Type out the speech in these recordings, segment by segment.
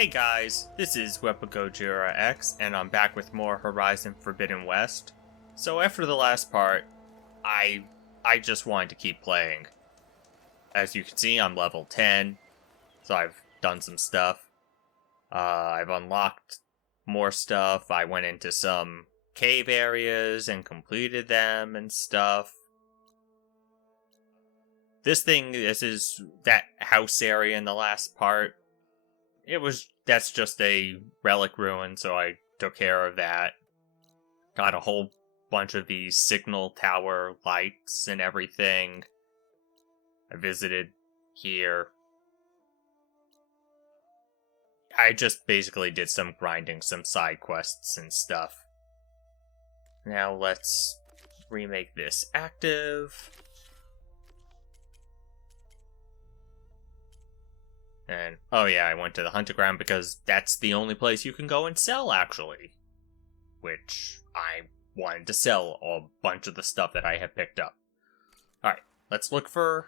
Hey guys, this is Gojira X, and I'm back with more Horizon Forbidden West. So after the last part, I just wanted to keep playing. As you can see, I'm level 10, so I've done some stuff. I've unlocked more stuff. I went into some cave areas and completed them and stuff. This is that house area in the last part. That's just a relic ruin, so I took care of that. Got a whole bunch of these signal tower lights and everything. I visited here. I just basically did some grinding, some side quests and stuff. Now let's remake this active. And, oh yeah, I went to the hunting ground because that's the only place you can go and sell, actually. Which, I wanted to sell a bunch of the stuff that I had picked up. Alright, let's look for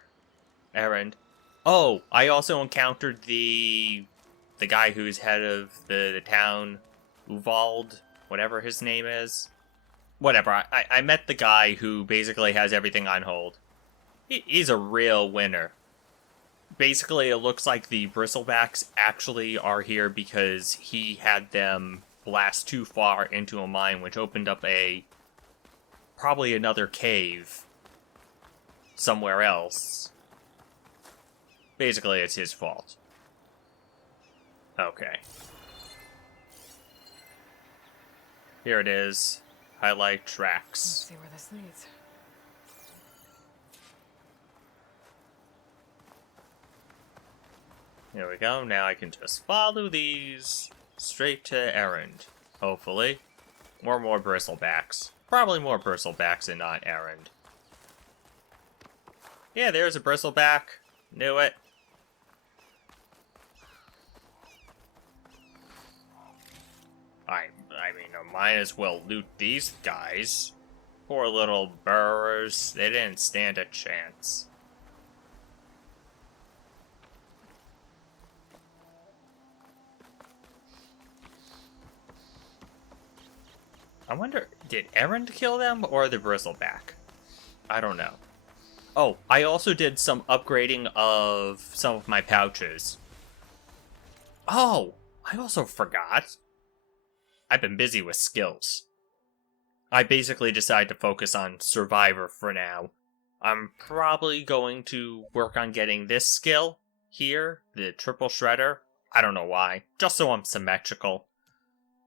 errand. Oh, I also encountered the guy who's head of the town, Uvald, whatever his name is. Whatever, I met the guy who basically has everything on hold. He's a real winner. Basically, it looks like the bristlebacks actually are here because he had them blast too far into a mine, which opened up probably another cave somewhere else. Basically, it's his fault. Okay. Here it is. Highlight tracks. Let's see where this leads. Here we go, now I can just follow these straight to errand, hopefully. Or more bristlebacks. Probably more bristlebacks and not errand. Yeah, there's a bristleback. Knew it. I mean, I might as well loot these guys. Poor little burrowers, they didn't stand a chance. I wonder, did Errand kill them or the bristleback? I don't know. Oh, I also did some upgrading of some of my pouches. Oh, I also forgot. I've been busy with skills. I basically decided to focus on Survivor for now. I'm probably going to work on getting this skill here, the Triple Shredder. I don't know why, just so I'm symmetrical.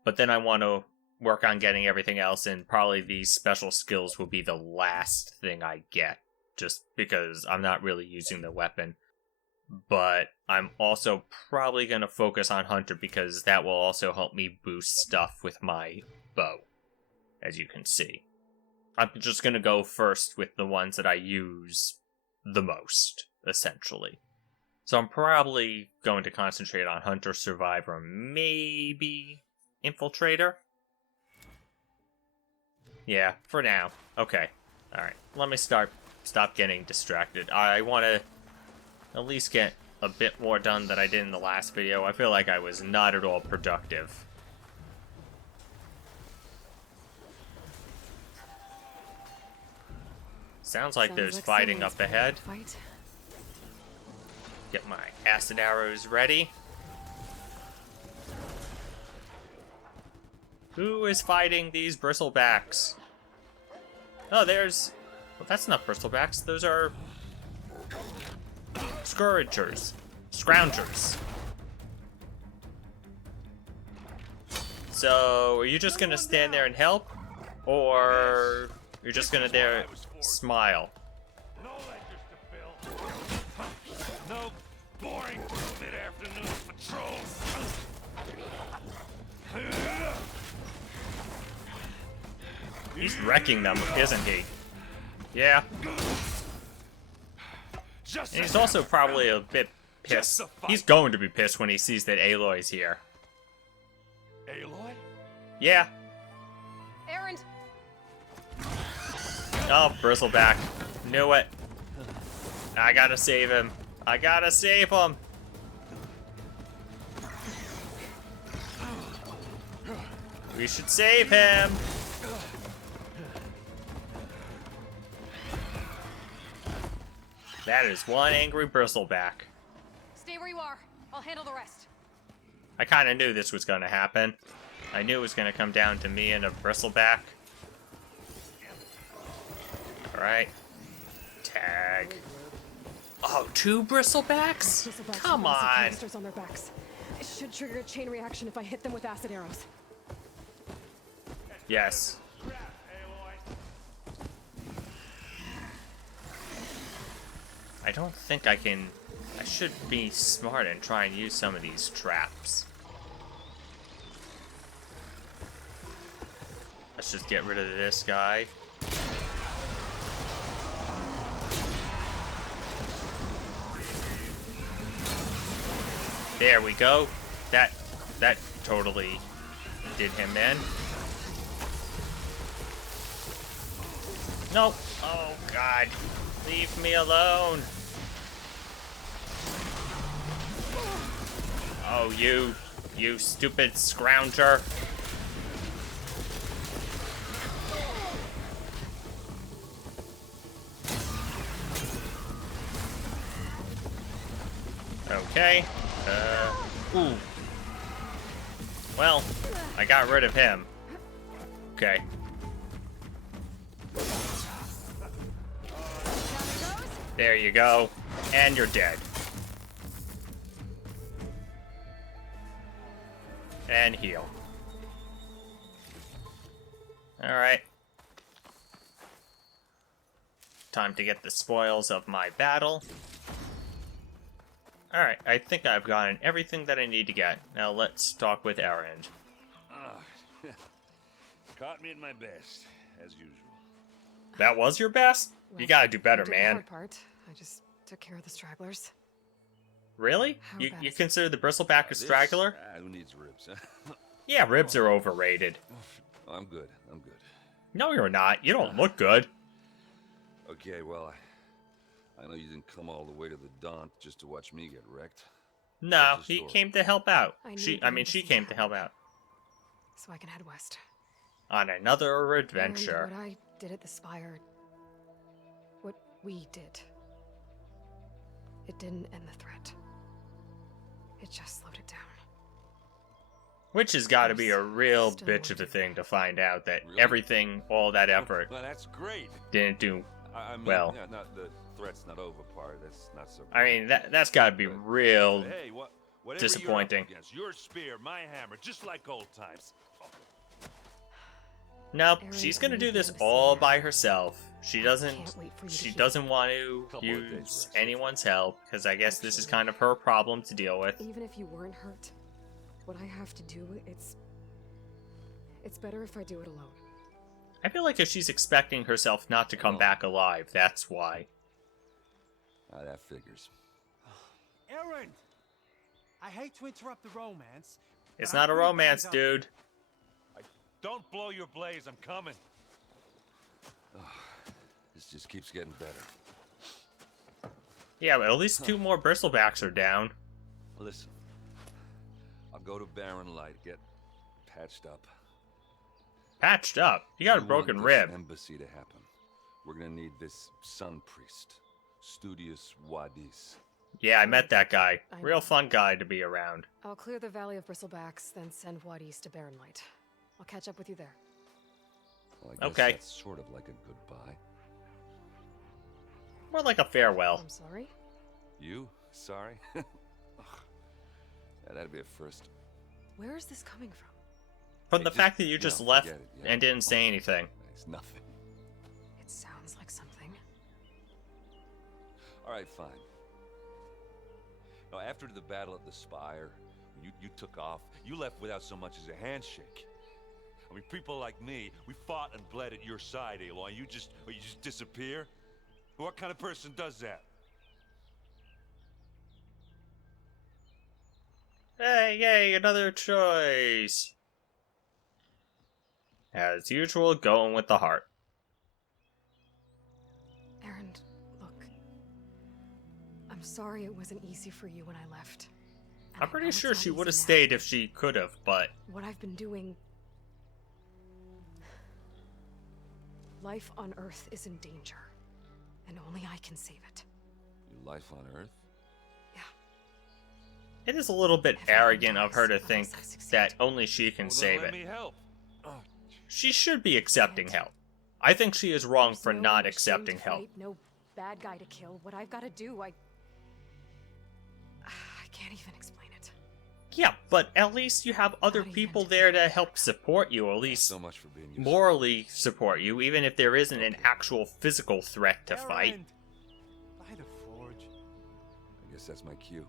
But then I want to work on getting everything else, and probably these special skills will be the last thing I get, just because I'm not really using the weapon. But I'm also probably going to focus on Hunter, because that will also help me boost stuff with my bow, as you can see. I'm just going to go first with the ones that I use the most, essentially. So I'm probably going to concentrate on Hunter, Survivor, maybe Infiltrator. Yeah, for now. Okay. Alright. Let me stop getting distracted. I want to at least get a bit more done than I did in the last video. I feel like I was not at all productive. Sounds like there's fighting up ahead. Get my acid arrows ready. Who is fighting these bristlebacks? Oh, there's... Well, that's not bristlebacks. Those are... Scourgers. Scroungers. So, are you just gonna stand there and help? Or... You're just gonna there smile? No boring mid-afternoon patrols. He's wrecking them, isn't he? Yeah. And he's also probably a bit pissed. He's going to be pissed when he sees that Aloy's here. Aloy? Yeah. Errand! Oh, bristleback. Knew it. I gotta save him. I gotta save him. We should save him. That is one angry bristleback. Stay where you are. I'll handle the rest. I kind of knew this was going to happen. I knew it was going to come down to me and a bristleback. Alright. Tag. Oh, two bristlebacks? Bristlebacks Come have acid on. canisters on their backs. It should trigger a chain reaction if I hit them with acid arrows. Yes. I don't think I can... I should be smart and try and use some of these traps. Let's just get rid of this guy. There we go. That totally did him in. Nope. Oh God. Leave me alone. Oh, you stupid scrounger. Okay. Ooh. Well, I got rid of him. Okay. There you go. And you're dead. And heal. Alright. Time to get the spoils of my battle. Alright, I think I've gotten everything that I need to get. Now let's talk with Erend. Caught me at my best, as usual. That was your best? You gotta do better, I did the man. hard part. I just took care of the stragglers. Really? How You bad you is it? consider the bristleback a straggler? Who needs ribs, huh? Yeah, ribs are overrated. I'm good. No, you're not. You don't look good. Okay, well, I know you didn't come all the way to the Daunt just to watch me get wrecked. No, What's the he story? came to help out. I She need the she embassy came to to help out. So I can head west. On another And adventure. what I did at the Spire, what we did, it didn't end the threat. It just slowed it down. Which has got to be a real Still bitch of a working. thing to find out that Really? everything, all that effort, Well, that's great. didn't do. I mean, Well. yeah, not the threat's not over part. That's not so. I mean, that's got to be real. But hey, whatever disappointing. You're up against, your spear, my hammer, just like old times. Nope, Aaron, she's I gonna need do the this embassy all now. by herself. She doesn't. can't wait for you to She heal. doesn't want to Couple of days use rest. anyone's help because I guess this is Actually- kind of her problem to deal with. Even if you weren't hurt, what I have to do, it's better if I do it alone. I feel like if she's expecting herself not to come Oh. back alive, that's why. That figures. Aaron! I hate to interrupt the romance. It's but not a I'm pretty romance, banged up. dude. Don't blow your blaze. I'm coming. This just keeps getting better. Yeah, but at least two more bristlebacks are down. Listen, I'll go to Barren Light, get patched up. Patched up. You got a We broken want this rib. embassy to happen. We're gonna need this sun priest, Studius Wadis. Yeah, I met that guy. I Real know. fun guy to be around. I'll clear the Valley of Bristlebacks, then send Wad East to Barren Light. I'll catch up with you there. Well, I guess Okay. that's sort of like a goodbye. More like a farewell. I'm sorry? You? Sorry? Ugh. Yeah, that'd be a first. Where is this coming from? From Hey, the just- fact that you no, just forget left it, yeah. and didn't say anything. It's nothing. It sounds like something. All right, fine. Now, after the battle at the Spire, you took off. You left without so much as a handshake. I mean, people like me, we fought and bled at your side, Aloy. You just disappear? What kind of person does that? Hey, yay, another choice. As usual, going with the heart. Aaron, look. I'm sorry it wasn't easy for you when I left. And I'm I pretty know it's sure not she would have easy now. stayed if she could have, but What I've been doing, life on Earth is in danger, and only I can save it. Your life on Earth? Yeah. It is a little bit Everyone arrogant of her to dies think unless I succeed. that only she can Well, then save let it. me help. Oh, She should be accepting help. I think she is wrong There's for no not machine accepting to help. fight, no bad guy to kill. What I've got to do, I can't even explain it. Yeah, but at least you have other Not even people to there to try. help support you, or at least so much for being useful. morally support you, even if there isn't an actual physical threat to fight. Erend, by the forge. I guess that's my cue.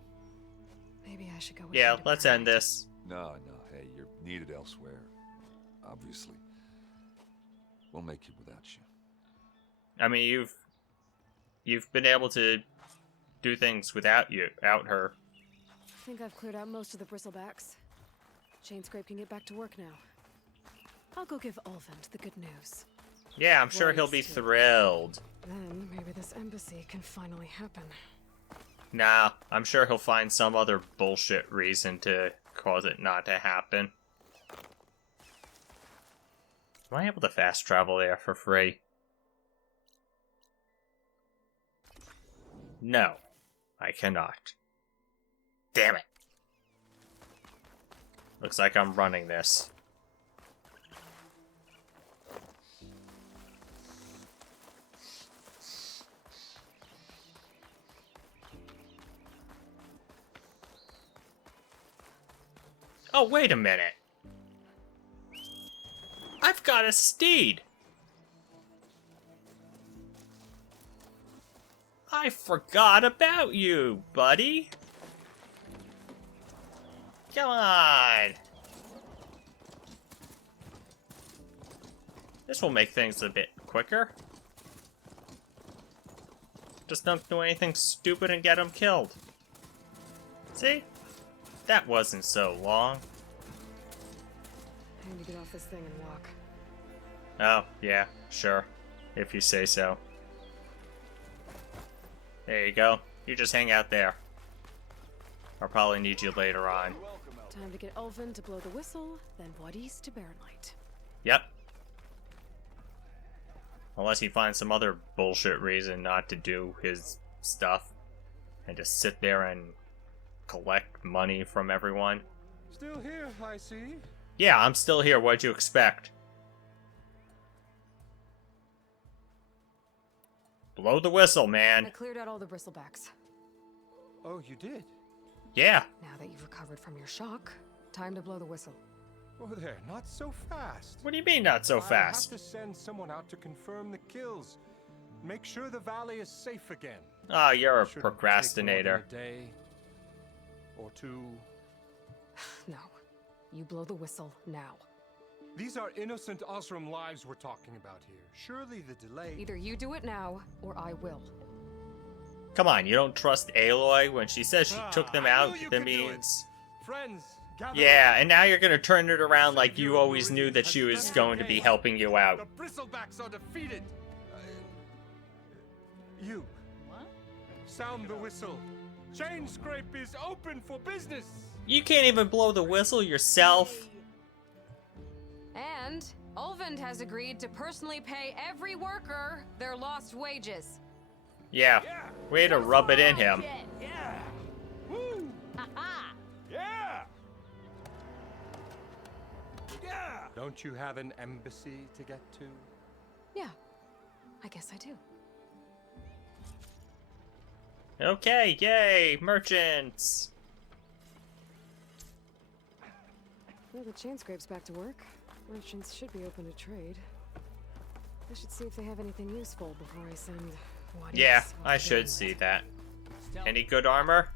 Maybe I should go with Yeah, you to let's Burn end Night. this. No, hey, you're needed elsewhere. Obviously. We'll make it without you. I mean, you've been able to do things without her. I think I've cleared out most of the bristlebacks. Chain Scrape can get back to work now. I'll go give Ulvund the good news. Yeah, I'm sure he'll be Worries too. thrilled. Then maybe this embassy can finally happen. Nah, I'm sure he'll find some other bullshit reason to cause it not to happen. Am I able to fast travel there for free? No, I cannot. Damn it. Looks like I'm running this. Oh, wait a minute. I've got a steed. I forgot about you, buddy. Come on. This will make things a bit quicker. Just don't do anything stupid and get him killed. See? That wasn't so long. I need to get off this thing and walk. Oh, yeah, sure. If you say so. There you go. You just hang out there. I'll probably need you later on. Time to get Ulvund to blow the whistle, then Wadis to bear night. Yep. Unless he finds some other bullshit reason not to do his stuff. And just sit there and collect money from everyone. Still here, I see. Yeah, I'm still here. What'd you expect? Blow the whistle, I man. cleared out all the bristlebacks. Oh, you did? Yeah. Now that you've recovered from your shock, time to blow the whistle. Oh, there, not so fast. What do you mean not so I fast? have to send someone out to confirm the kills. Make sure the valley is safe again. Ah, you're a Shouldn't take procrastinator. more than a day or two. No. You blow the whistle now. These are innocent Osram lives we're talking about here. Surely the delay. Either you do it now, or I will. Come on, you don't trust Aloy when she says she took them I out? knew you That could do it. means... Friends, gather Yeah, around. and now you're gonna turn it around like Hero you always Meridian knew that has she was done it going to be again. helping you out. The bristlebacks are defeated. You. What? Sound the whistle. Chain Scrape is open for business. You can't even blow the whistle yourself. And Ulvund has agreed to personally pay every worker their lost wages. Yeah, way to rub it in him. Yeah. Woo. Haha! Yeah. Yeah. Don't you have an embassy to get to? Yeah, I guess I do. Okay, yay, merchants. Well, the chain scrape's back to work. Merchants should be open to trade. I should see if they have anything useful before I send Wadis Yeah, off I to should Burn see Night. that. Any good armor?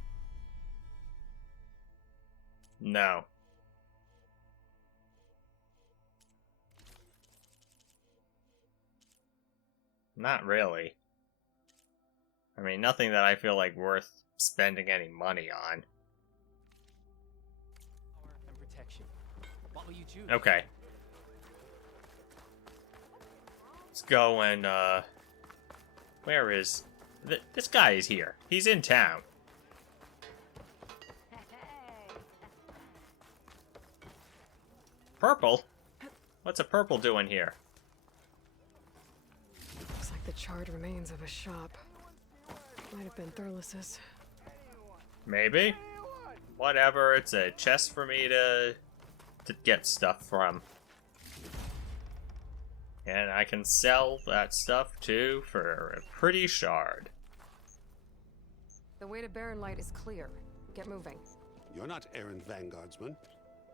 No. Not really. I mean, nothing that I feel like worth spending any money on. Power and protection. What will you choose? Okay. Let's go and, where is... This guy is here. He's in town. Purple? What's a purple doing here? the charred remains of a shop. Might have been Thurles's. Maybe. Whatever, it's a chest for me to get stuff from. And I can sell that stuff too for a pretty shard. The way to Barren Light is clear. Get moving. You're not errant vanguardsman.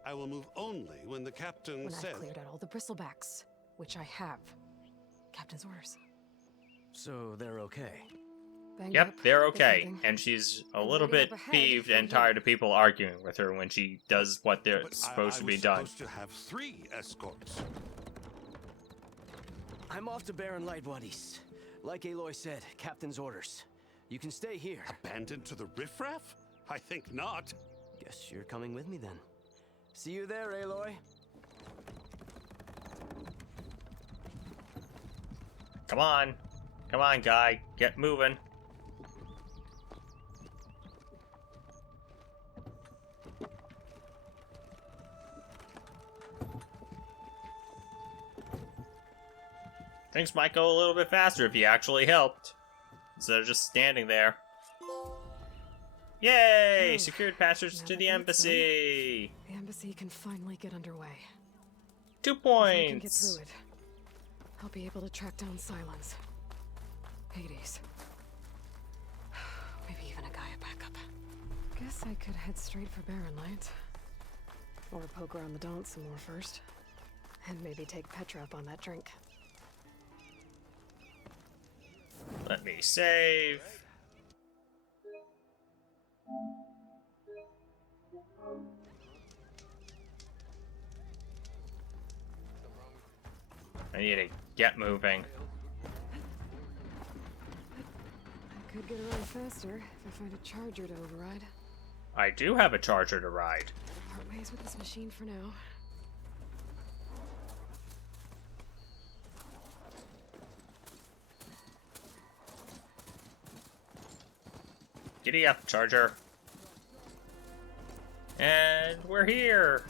I will move only when the captain When says. I've cleared out all the bristlebacks, which I have. Captain's orders. So they're okay. Banged Yep, up, they're but okay. living. And she's a And little waiting bit up ahead peeved for and you. tired of people arguing with her when she does what they're But supposed I to be was done. supposed to have 3 escorts. I'm off to Barren Light, buddies. Like Aloy said, Captain's orders. You can stay here. Abandoned to the riffraff? I think not. Guess you're coming with me then. See you there, Aloy. Come on. Come on, guy. Get moving. Things might go a little bit faster if you actually helped, instead of just standing there. Yay! Oh, Secured passage now to that the that's embassy! The embassy can finally get underway. 2 If I can get points! through it, I'll be able to track down Silence. Hades. Maybe even a Gaia backup. Guess I could head straight for Barren Light. Or poke around the Daunt some more first. And maybe take Petra up on that drink. Let me save. I need to get moving. I could get around faster if I find a charger to override. I do have a charger to ride. Part ways with this machine for now. Giddy up, charger. And we're here.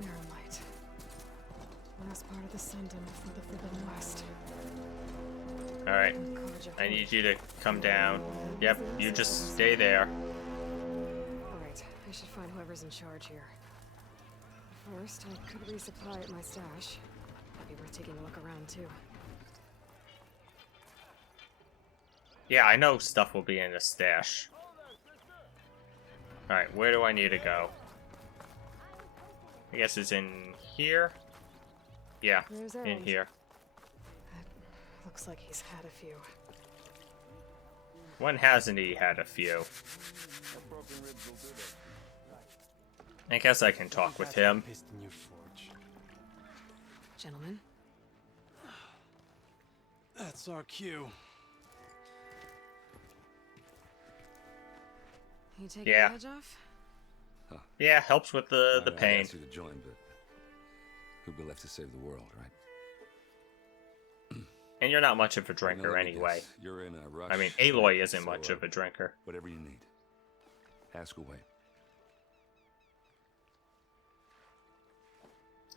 Barren Light. Last part of the Sundom before the Forbidden West. Alright, With Gojira. I need you to come down. Yep, you just stay there. Alright, I should find whoever's in charge here. First, I could resupply at my stash. Might be worth taking a look around too. Yeah, I know stuff will be in the stash. Alright, where do I need to go? I guess it's in here? Yeah, There's in Erend. here. Looks like he's had a few. When hasn't he had a few? I guess I can talk with him. Piston you forge. Gentlemen, That's our cue. you take Yeah. the edge off? Yeah, helps with the I pain. asked you to join, but who'd be left to save the world, right? And you're not much of a Now, drinker let me anyway. guess, you're in a rush. I mean, Aloy isn't So, much of a drinker. Whatever you need. Ask away.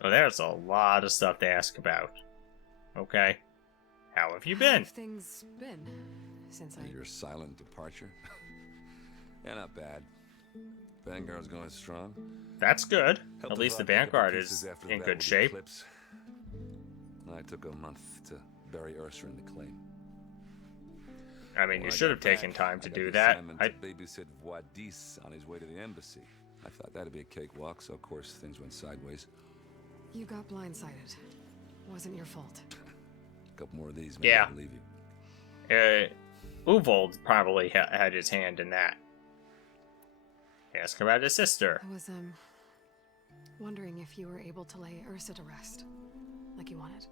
So there's a lot of stuff to ask about. Okay. How have you been? How have things been since I... Your silent departure? Yeah, not bad. Vanguard's going strong. That's good. Helped At least the divide Vanguard pieces is after the in battle good with shape. Eclipse. I took a month to bury Ursa in the claim. I mean, you When I should have got taken back, time I to got do the that. assignment to babysit Wadis on his way to the embassy. I thought that'd be a cakewalk, so of course things went sideways. You got blindsided. Wasn't your fault. A couple more of these, maybe Yeah. I'll believe you. Uvold probably had his hand in that. Ask about his sister. I was, wondering if you were able to lay Ursa to rest. Like you wanted.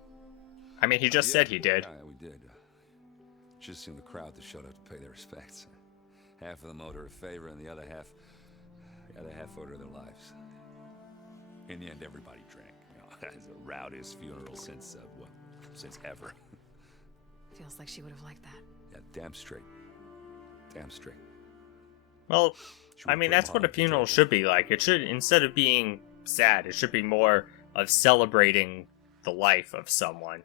I mean, he just said he did. Yeah, we did. Just seemed the crowd that showed up to pay their respects. Half of them owed her a favor, and the other half owed her their lives. In the end, everybody drank. You know, it's the rowdiest funeral since ever. Feels like she would have liked that. Yeah, damn straight. Damn straight. Well, She I would've mean, put that's him what on a the funeral table. should be like. It should, instead of being sad, it should be more of celebrating the life of someone.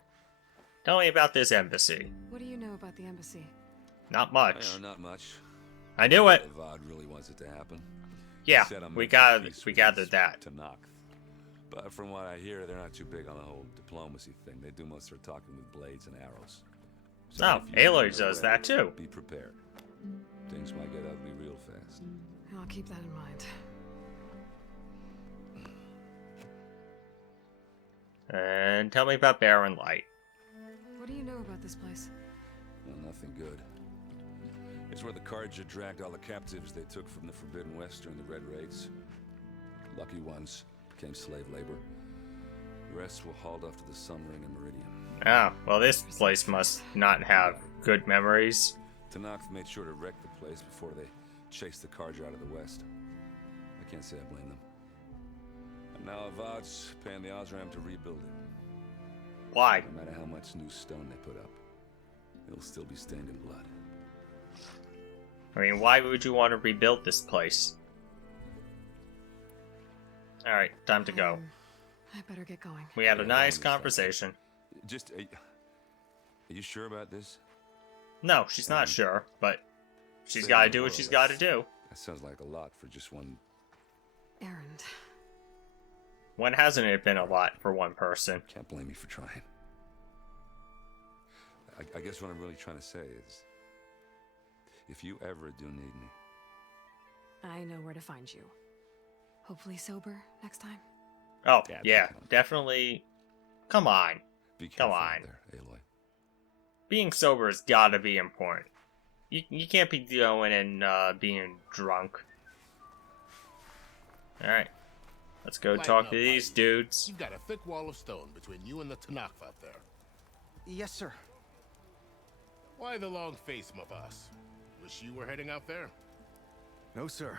Tell me about this embassy. What do you know about the embassy? Not much. Not much. I knew it. Vod really wants it to happen. Yeah, He said I'm we making got peace we with gathered his that. Tanakh. But from what I hear, they're not too big on the whole diplomacy thing. They do most of their talking with blades and arrows. So Oh, if you Aloy know does where, that too. Be prepared. Things might get ugly real fast. I'll keep that in mind. And tell me about Barren Light. What do you know about this place? Well, nothing good. It's where the Carja dragged all the captives they took from the Forbidden West during the Red Raids. Lucky ones became slave labor. The rest were hauled off to the Sun Ring and Meridian. Ah, well, this place must not have good memories. Tanakh made sure to wreck the place before they chased the Carja out of the West. I can't say I blame them. And now Avad's paying the Osram to rebuild it. Why? No matter how much new stone they put up, it'll still be stained in blood. I mean, why would you want to rebuild this place? Alright, time to go. I better get going. We had a Yeah, nice go on, conversation. Just, are you sure about this? No, she's not sure, but she's Say gotta no do more what or she's gotta less. do. That sounds like a lot for just one. Errand. When hasn't it been a lot for one person? Can't blame me for trying. I guess what I'm really trying to say is, if you ever do need me, I know where to find you. Hopefully sober next time. Oh, Yeah, yeah, definitely. definitely. Come on. be careful out on. there, Aloy. Being sober has gotta be important. You can't be going and being drunk. Alright. Let's go Lighten talk up, to these buddy. dudes. You've got a thick wall of stone between you and the Tanakh out there. Yes, sir. Why the long face, my boss? Wish you were heading out there? No, sir.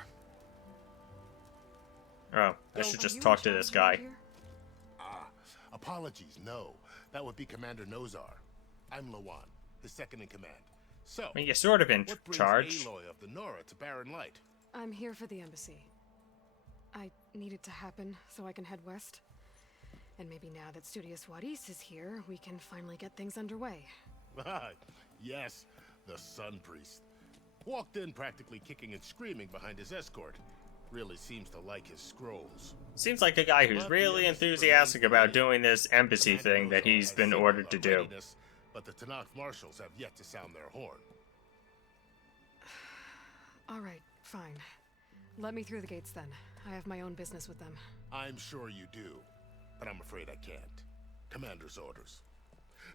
Oh, I Are should just you talk in to this charge around guy. here? Apologies, no. That would be Commander Nozar. I'm Lawan, his second in command. So, I mean, you're sort of in what brings charge. Aloy of the Nora to Barren Light? I'm here for the embassy. I need it to happen so I can head west. And maybe now that Studious Wadis is here, we can finally get things underway. Yes, the Sun Priest. Walked in practically kicking and screaming behind his escort. Really seems to like his scrolls. Seems like a guy who's really enthusiastic about doing this embassy Commander thing that Nozar he's has been signaled ordered to our do. readiness, but the Tanakh marshals have yet to sound their horn. Alright, fine. Let me through the gates then. I have my own business with them. I'm sure you do, but I'm afraid I can't. Commander's orders.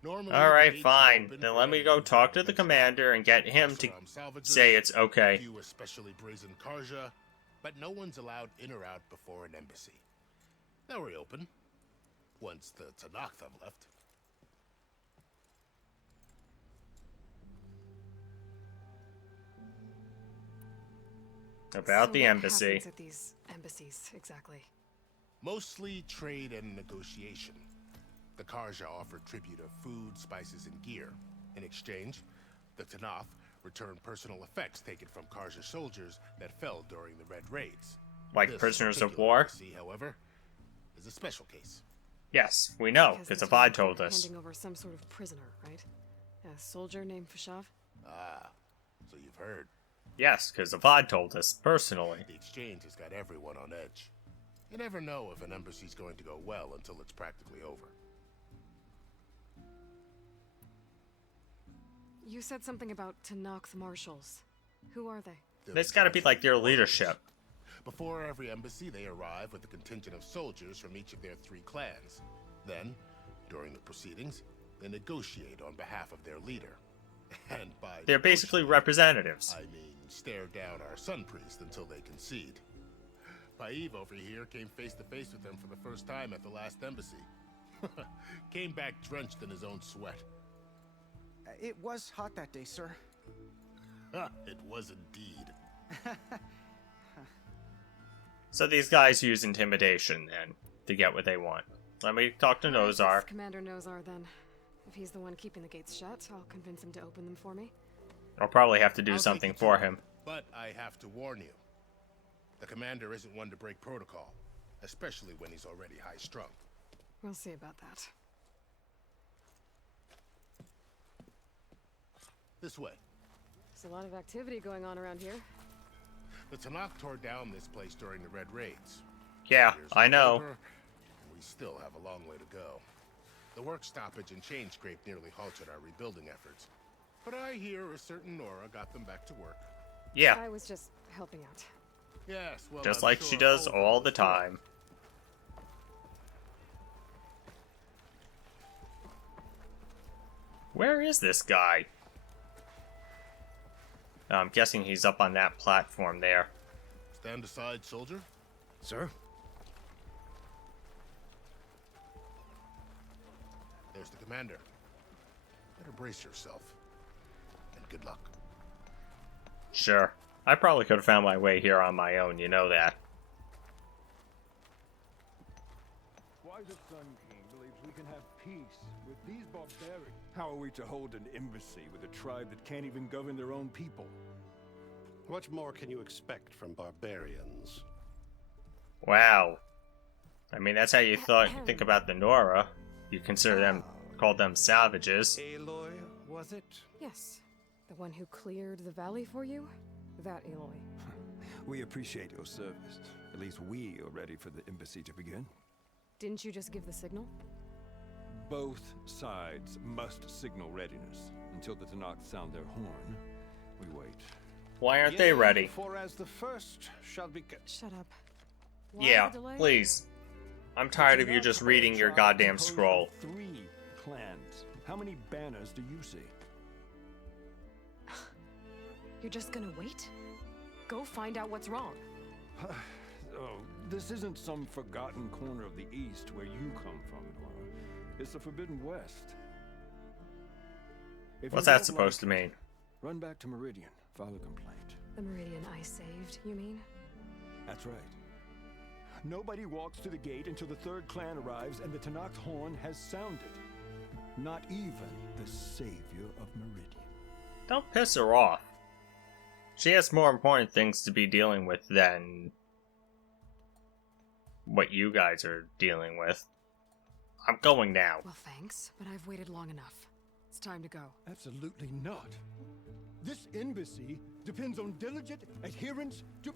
Normally, the Alright, gates are fine. open Then for let me go anyone talk to who the has commander and get him to Osram salvagers, say it's a okay. few especially brazen Karja, but no one's allowed in or out before an embassy. They'll reopen once the Tanakh have left. About So the what embassy. happens at these embassies, exactly? Mostly trade and negotiation. The Karja offer tribute of food, spices, and gear. In exchange, the Tanakh return personal effects taken from Karja soldiers that fell during the Red Raids. Like This prisoners of particular war? embassy, however, is a special case. Yes, we know, because the Avad Tanakh told are us. handing over some sort of prisoner, right? A soldier named Fashav? Ah, so you've heard. Yes, because Avad told us personally. The exchange has got everyone on edge. You never know if an embassy's going to go well until it's practically over. You said something about Tanakh's marshals. Who are they? They're It's the gotta be Karja like their warriors. leadership. Before every embassy, they arrive with a contingent of soldiers from each of their 3 clans. Then, during the proceedings, they negotiate on behalf of their leader. And by They're basically negotiate, representatives. I mean, stare down our Sun Priest until they concede. Paiv over here came face to face with them for the first time at the last embassy. Came back drenched in his own sweat. It was hot that day, sir. It was indeed. So these guys use intimidation, then, to get what they want. Let me talk to Alright, Nozar. it's Commander Nozar, then. If he's the one keeping the gates shut, I'll convince him to open them for me. I'll probably have to do I'll take something it for too, him. But I have to warn you. The commander isn't one to break protocol, especially when he's already high-strung. We'll see about that. This way. There's a lot of activity going on around here. The Tanakh tore down this place during the Red Raids. Yeah, Years I of know. labor, and we still have a long way to go. The work stoppage and chain scrape nearly halted our rebuilding efforts. But I hear a certain Nora got them back to work. Yeah, I was just helping out. Yes, well, just I'm like sure she does Olga all was the too. time. Where is this guy? I'm guessing he's up on that platform there. Stand aside, soldier. Sir? There's the commander. Better brace yourself. And good luck. Sure. I probably could have found my way here on my own, you know that. Why the Sun King believes we can have peace with these barbarians. How are we to hold an embassy with a tribe that can't even govern their own people? What more can you expect from barbarians? Wow. I mean, that's how you think about the Nora. You consider them, called them savages. Aloy, was it? Yes. The one who cleared the valley for you? That Aloy. We appreciate your service. At least we are ready for the embassy to begin. Didn't you just give the signal? Both sides must signal readiness. Until the Tanakh sound their horn, we wait. Why aren't they ready? For as the first shall be... Shut up. Why Yeah, the delay? please. I'm tired of you just reading your goddamn scroll. 3 clans. How many banners do you see? You're just gonna wait? Go find out what's wrong. Oh, this isn't some forgotten corner of the East where you come from, Nora. It's the Forbidden West. If What's you that don't supposed to like mean? it, run back to Meridian. File a complaint. The Meridian I saved, you mean? That's right. Nobody walks to the gate until the 3rd clan arrives and the Tanakh's horn has sounded. Not even the savior of Meridian. Don't piss her off. She has more important things to be dealing with than what you guys are dealing with. I'm going now. Well, thanks, but I've waited long enough. It's time to go. Absolutely not. This embassy depends on diligent adherence to...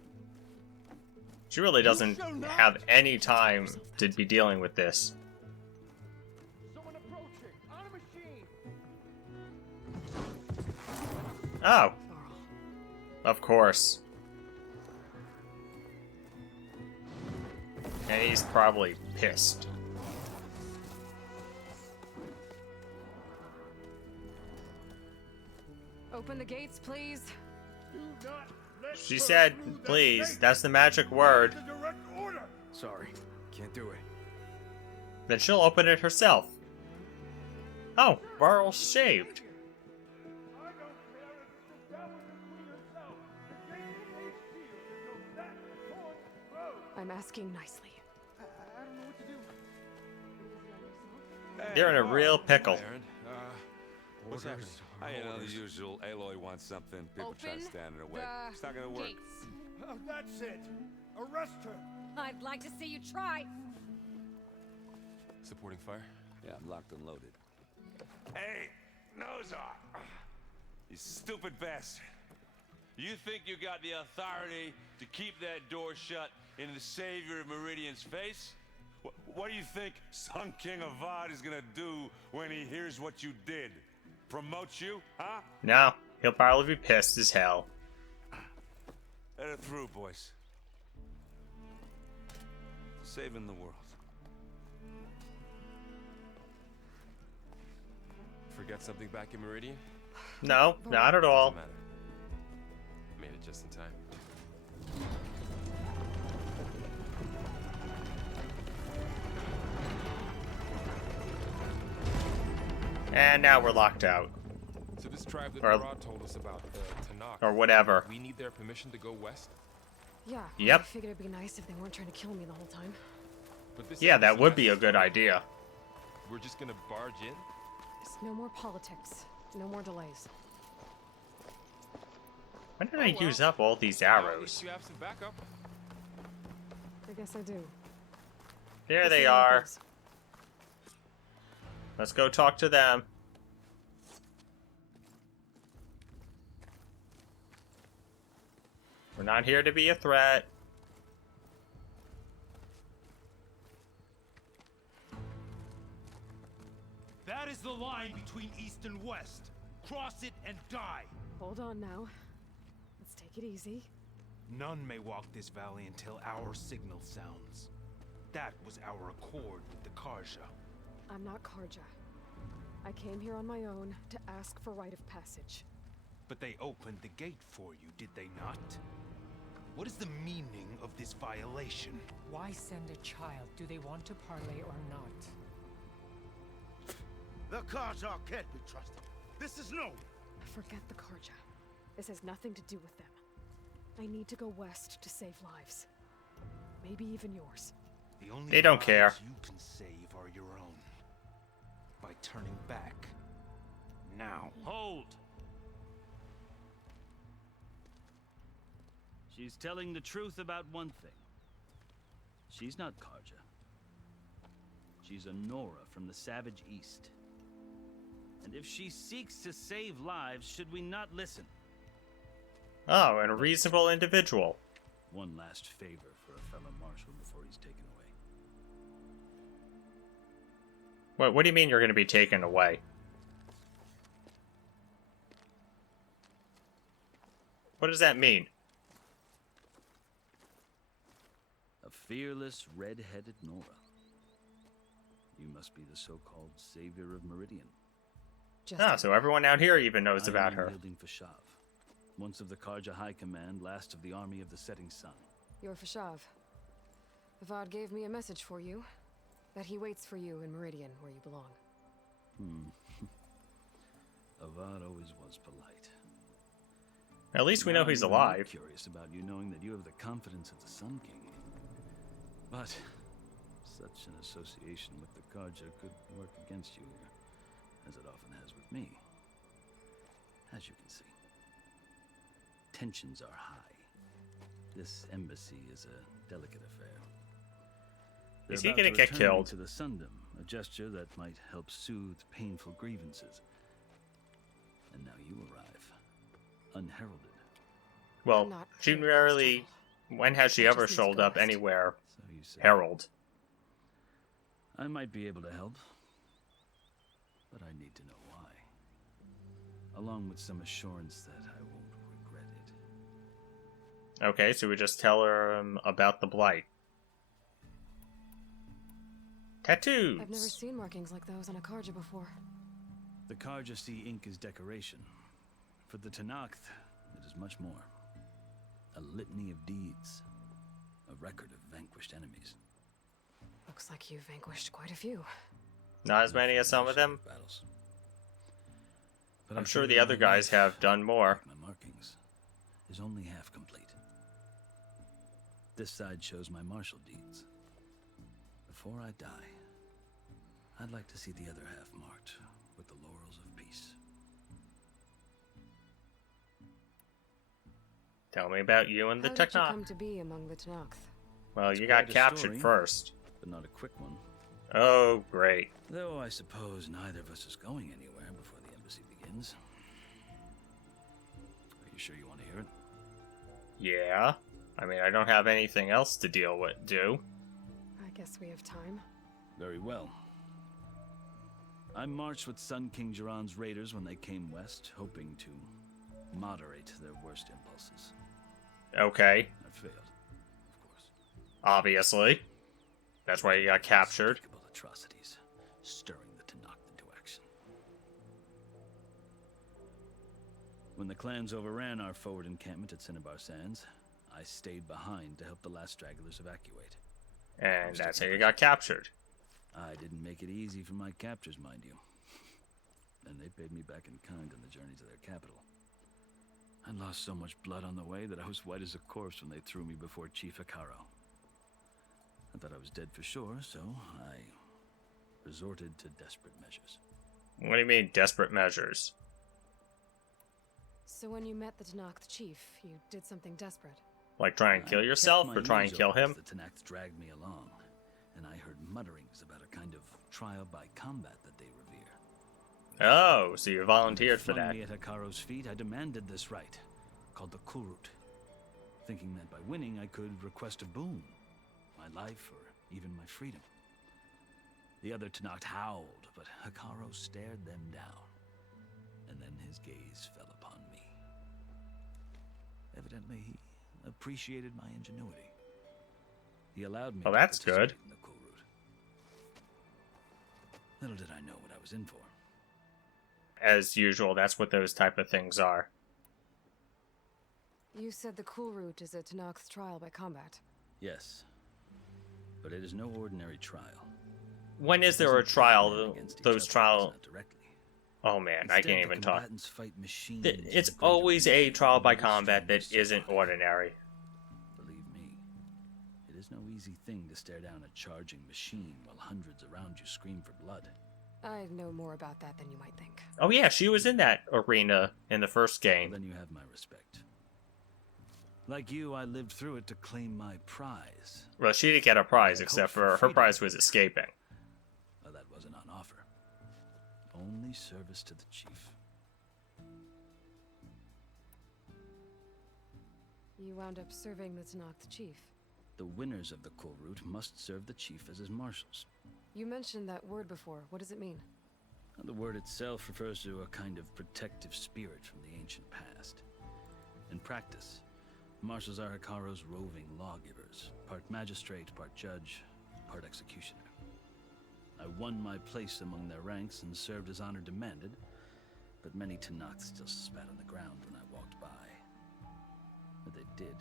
She really doesn't have any time to be dealing with this. Someone approaching! On a machine! Oh, Varl. of course. And he's probably pissed. Open the gates, please. She said, please. That's the magic word. Sorry, can't do it. Then she'll open it herself. Oh, Varl's shaved. I'm asking nicely. They're in a real pickle. Baron, what's happening? You know, the usual. Aloy wants something. People try to stand in her way. It's not gonna work. Oh, that's it. Arrest her. I'd like to see you try. Supporting fire? Yeah, I'm locked and loaded. Hey, nose off! You stupid bastard. You think you got the authority to keep that door shut in the savior of Meridian's face? What do you think Sun King Avad is gonna do when he hears what you did? Promote you, huh? No, he'll probably be pissed as hell. Let it through, boys. Saving the world. Forget something back in Meridian? No, not at all. Doesn't matter. Made it just in time. And now we're locked out. So this tribe that Or- Murad told us about, the Tanakh, Or whatever. we need their permission to go west? Yeah. Yep. I figured it'd be nice if they weren't trying to kill me the whole time. But this Yeah, that embassy would has be a good story. idea. We're just gonna barge in? Just no more politics. No more delays. When did I well. use up all these Now at least arrows? you have some backup. I guess I do. There Let's they see how it are. goes. Let's go talk to them. not here to be a threat. That is the line between East and West. Cross it and die. Hold on now. Let's take it easy. None may walk this valley until our signal sounds. That was our accord with the Karja. I'm not Karja. I came here on my own to ask for rite of passage. But they opened the gate for you, did they not? What is the meaning of this violation? Why send a child? Do they want to parley or not? The Karja can't be trusted. This is no. Forget the Karja. This has nothing to do with them. I need to go west to save lives. Maybe even yours. The only They don't care. lives you can save are your own. By turning back. Now. Hold! She's telling the truth about one thing. She's not Karja. She's a Nora from the Savage East. And if she seeks to save lives, should we not listen? Oh, and a reasonable individual. One last favor for a fellow marshal before he's taken away. What do you mean you're going to be taken away? What does that mean? A fearless, red-headed Nora. You must be the so-called savior of Meridian. So everyone out here even knows about her. Unyielding Fashav, once of the Karja High Command, last of the army of the Setting Sun. You're Fashav. Avad gave me a message for you. That he waits for you in Meridian, where you belong. Avad always was polite. At least we know he's alive. I'm curious about you knowing that you have the confidence of the Sun King. But such an association with the Karja could work against you here, as it often has with me. As you can see, tensions are high. This embassy is a delicate affair. Is he gonna get killed? To the Sundom, a gesture that might help soothe painful grievances. And now you arrive, unheralded. Well, she rarely. When has she ever showed up anywhere? So you say. Herald. I might be able to help, but I need to know why, along with some assurance that I won't regret it. Okay, so we just tell her about the blight. Tattoos! I've never seen markings like those on a Karja before. The Karja see ink as decoration. For the Tenakth, it is much more. A litany of deeds. A record of vanquished enemies. Looks like you've vanquished quite a few. Not as many as some of them. Battles. I'm sure the other guys have done more. My markings is only half complete. This side shows my martial deeds. Before I die, I'd like to see the other half marked with the laurels of peace. Tell me about you and the How did you Tenakth. come to be among the Tenakth? Well, It's you got quite a captured story, first. but not a quick one. Oh, great. Though I suppose neither of us is going anywhere before the embassy begins. Are you sure you want to hear it? Yeah. I mean, I don't have anything else to do. I guess we have time. Very well. I marched with Sun King Jiran's raiders when they came west, hoping to moderate their worst impulses. Okay. I failed, of course. Obviously. That's why you got captured. Unspeakable atrocities, stirring the Tenakth into action. When the clans overran our forward encampment at Cinnabar Sands, I stayed behind to help the last stragglers evacuate. And that's how you got captured. I didn't make it easy for my captors, mind you. And they paid me back in kind on the journey to their capital. I lost so much blood on the way that I was white as a corpse when they threw me before Chief Hikaro. I thought I was dead for sure, so I resorted to desperate measures. What do you mean, desperate measures? So when you met the Tenakth chief, you did something desperate. Like try and kill I yourself kept or my try and nose kill open him? as the Tenakth dragged me along, and I heard mutterings about a kind of trial by combat that they revere. Oh, so you volunteered for Flung that. me at Hikaro's feet, I demanded this rite, called the Kurut. thinking that by winning I could request a boon, my life or even my freedom. The other Tenakth howled, but Hekarro stared them down, and then his gaze fell upon me. Evidently, he appreciated my ingenuity. He allowed me Oh, to that's good. participate in the cool route. Little did I know what I was in for. As usual, that's what those type of things are. You said the cool route is a Tenakth's trial by combat. Yes, but it is no ordinary trial. When is there a trial? Those trial... Oh man, I can't even talk. It's always a trial by combat that isn't ordinary. Believe me, it is no easy thing to stare down a charging machine while hundreds around you scream for blood. I know more about that than you might think. Oh yeah, she was in that arena in the first game. Well, then you have my respect. Like you, I lived through it to claim my prize. Well, she didn't get a prize, except for her prize was escaping. Well, that wasn't on offer. Only service to the chief. You wound up serving the Tenakth chief. The winners of the cool route must serve the chief as his marshals. You mentioned that word before. What does it mean? The word itself refers to a kind of protective spirit from the ancient past. In practice, marshals are Hekarro's roving lawgivers, part magistrate, part judge, part executioner. I won my place among their ranks and served as honor demanded, but many Tenakth still spat on the ground when I walked by. But they did,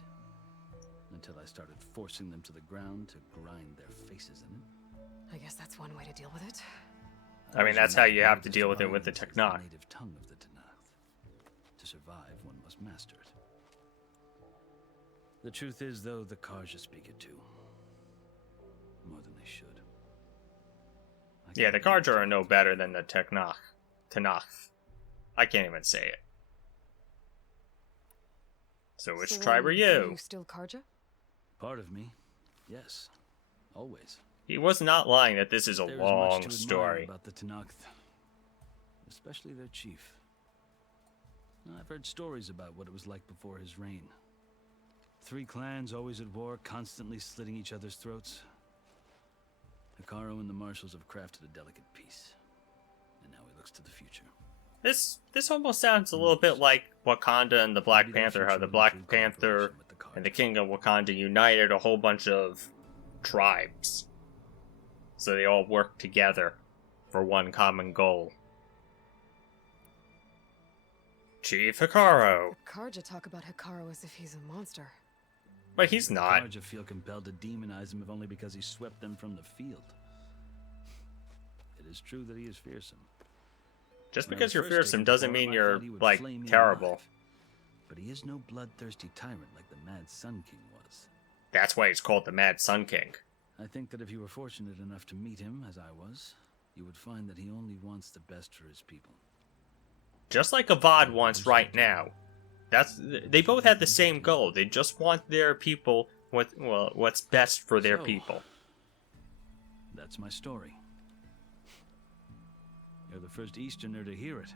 until I started forcing them to the ground to grind their faces in it. I guess that's one way to deal with it. I mean, that's how you have to deal with it with the Tenakth. Native tongue of the Tenakth. To survive, one must master it. The truth is, though, the Karja speak it too. More than they should. Yeah, the Karja are no better than the Tenakth. I can't even say it. So which tribe are you? You still Karja? Part of me, yes. Always. He was not lying that this is a There long much to story. admire about the Tenakth, especially their chief. I've heard stories about what it was like before his reign. 3 clans always at war, constantly slitting each other's throats. Hekarro and the marshals have crafted a delicate peace, and now he looks to the future. This almost sounds a little bit like Wakanda and the Black Panther, how the Black Panther and the King of Wakanda united a whole bunch of tribes. So they all work together for one common goal. Chief Hekarro. The Karja talk about Hekarro as if he's a monster. But he's not. The Karja feel compelled to demonize him if only because he swept them from the field. It is true that he is fearsome. Just When I because was you're first fearsome taken doesn't before him, mean I you're, thought he would like, flay me terrible. alive. But he is no bloodthirsty tyrant like the Mad Sun King was. That's why he's called the Mad Sun King. I think that if you were fortunate enough to meet him, as I was, you would find that he only wants the best for his people. Just like Avad wants right now. They both have the same goal. They just want their people what's best for their people. That's my story. You're the first Easterner to hear it,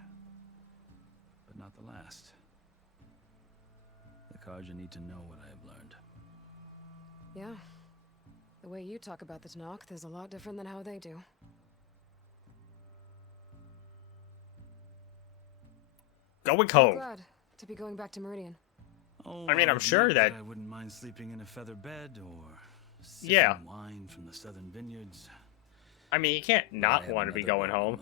but not the last. The Karja need to know what I have learned. Yeah. The way you talk about the Tenakth is a lot different than how they do. Going home. Glad to be going back to Meridian. Oh, I mean, I'm would sure admit that... I wouldn't mind sleeping in a feather bed or sipping wine from the southern vineyards. I mean, you can't not want to be going home.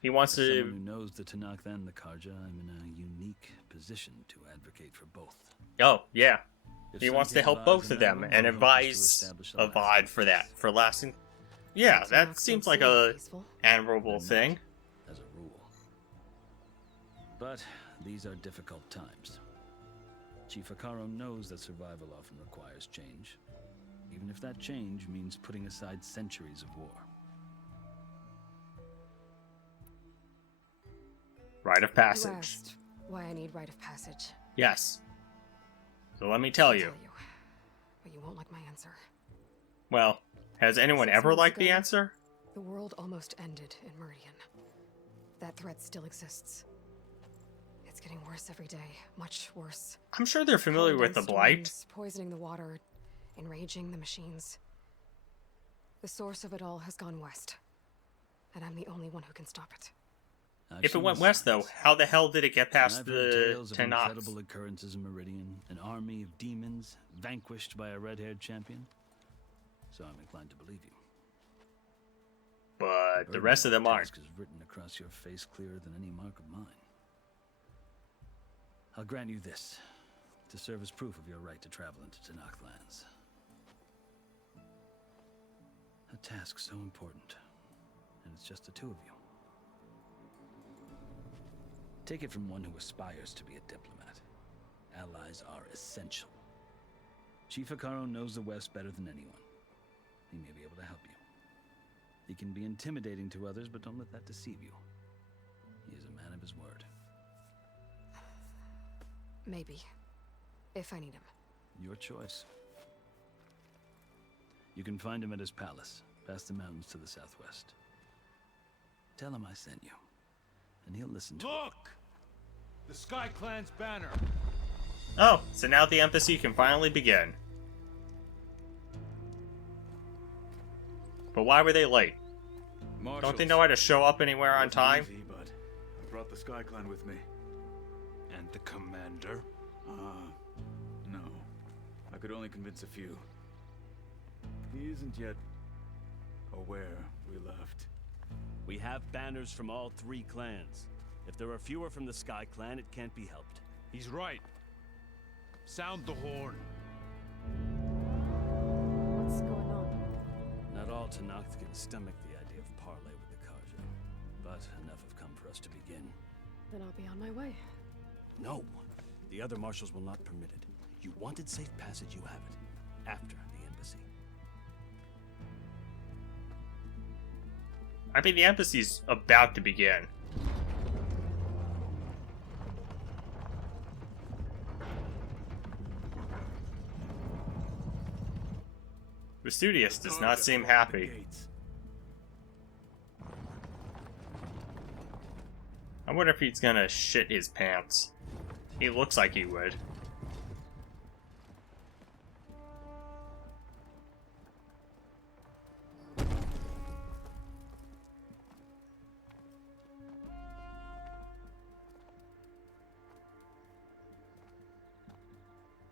He wants As to... someone who knows the Tenakth and the Karja, I'm in a unique position to advocate for both. Oh, yeah. If He some wants to can help advise both of an them arrow, and my hope is to advise establish a Avad for that. For lasting... Yeah, that seems like a admirable They're thing. not, as a rule. But these are difficult times. Chief Hekarro knows that survival often requires change, even if that change means putting aside centuries of war. Rite of You passage. asked why I need rite of passage. Yes. So let me tell you. But you won't like my answer. Well, has anyone 6 ever months liked the ago, answer? The world almost ended in Meridian. That threat still exists. It's getting worse every day. Much worse. I'm sure they're familiar with the Blight. Storms, poisoning the water, enraging the machines. The source of it all has gone west. And I'm the only one who can stop it. If it went west, though, how the hell did it get past I've heard the tales of Tennox? incredible occurrences in Meridian, an army of demons vanquished by a red-haired champion. So I'm inclined to believe you. But the rest of them aren't. Task is written across your face clearer than any mark of mine. I'll grant you this, to serve as proof of your right to travel into Tennock lands. A task so important, and it's just the two of you. Take it from one who aspires to be a diplomat. Allies are essential. Chief Hikaru knows the West better than anyone. He may be able to help you. He can be intimidating to others, but don't let that deceive you. He is a man of his word. Maybe. If I need him. Your choice. You can find him at his palace, past the mountains to the southwest. Tell him I sent you, and he'll listen to Look! The Sky Clan's banner. Oh, so now the embassy can finally begin. But why were they late? Don't they know how to show up anywhere on time? Easy, but I brought the Sky Clan with me. And the commander? No. I could only convince a few. He isn't yet aware we left. We have banners from all three clans. If there are fewer from the Sky Clan, it can't be helped. He's right. Sound the horn. What's going on? Not all Tennock can stomach the idea of parley with the Karja, but enough have come for us to begin. Then I'll be on my way. No, the other marshals will not permit it. You wanted safe passage, you have it. After the embassy. I mean, the embassy's about to begin. Vesuvius does not seem happy. I wonder if he's gonna shit his pants. He looks like he would.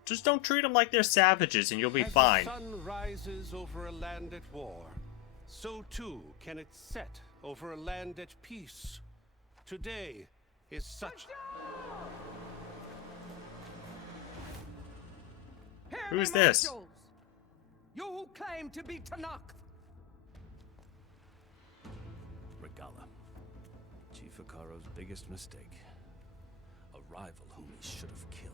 Just don't treat them like they're savages and you'll be fine. As the sun rises over a land at war, so too can it set over a land at peace. Today is such... Who's this? You who claim to be Tennock. Regala. Chief Hikaru's biggest mistake. A rival whom he should have killed.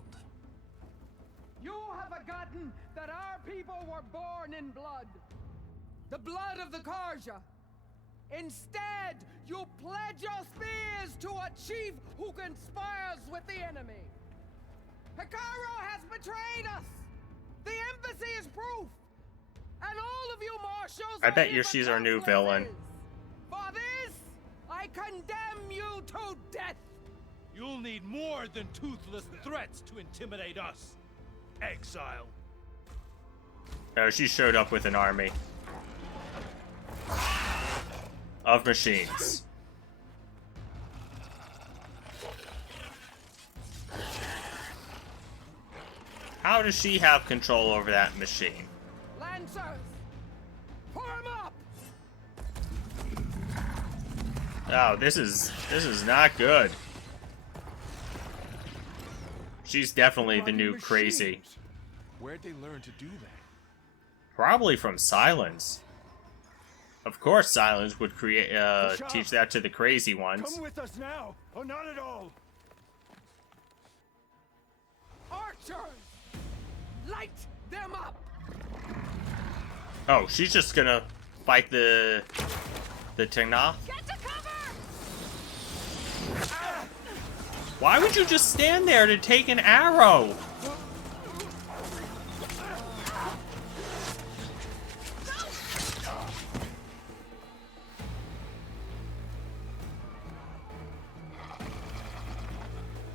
You have forgotten that our people were born in blood. The blood of the Karja. Instead, you pledge your spears to a chief who conspires with the enemy. Hikaru has betrayed us. The embassy is proof. And all of you marshals I bet you she's our new villain. For this, I condemn you to death. You'll need more than toothless threats to intimidate us. Exile. Oh, she showed up with an army of machines. How does she have control over that machine? Lancers, form up. Oh, this is not good. She's definitely the new crazy. Where'd they learn to do that? Probably from Silence. Of course, Silence would create teach that to the crazy ones. Come with us now, or not at all. Archers, light them up. Oh, she's just gonna fight the Tennock. Get to cover. Why would you just stand there to take an arrow?